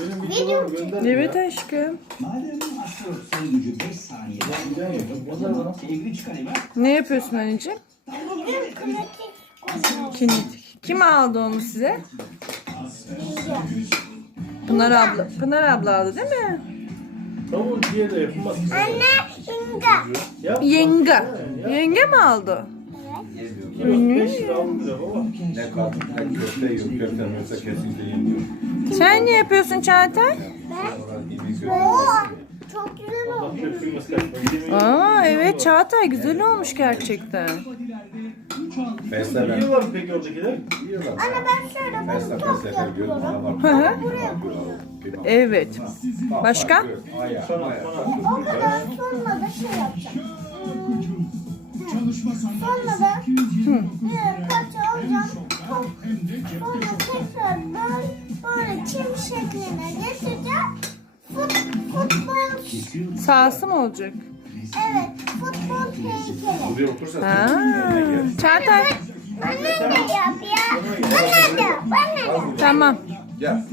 Benim videomu gönder. Evet aşkım. Madem astrol sayı gücü 5 saniyede o zaman sevgili çıkan hemen Ne yapıyorsun anneciğim? Kinetik. Kim aldı onu size? Pınar abla. Pınar abla aldı değil mi? Tavuğun diye de yapılmaz. Anne, inga. Yap. Yenge. Yenge mi aldı? Kilosu 5 lira alınca baba. Ne kaldı ne köfte yok. Köfte olsa kesinlikle yemiyor. Sen ne yapıyorsun Çağatay? Çok güzel kaçma. Aa evet Çağatay güzel olmuş gerçekten. Besle ben. Yiyorlar mı peki oradakiler? Yiyorlar. Anne ben şöyle bunu çok yapıyorum. Bana bak. Hı hı. Buraya koyuyorum. Evet. Başka? O kadar sonra Sahası mı olacak? evet futbol heykeli. Buraya otursa Ha. Çağatay. Bana da yap ya. Bana da, bana da. Tamam. Gel.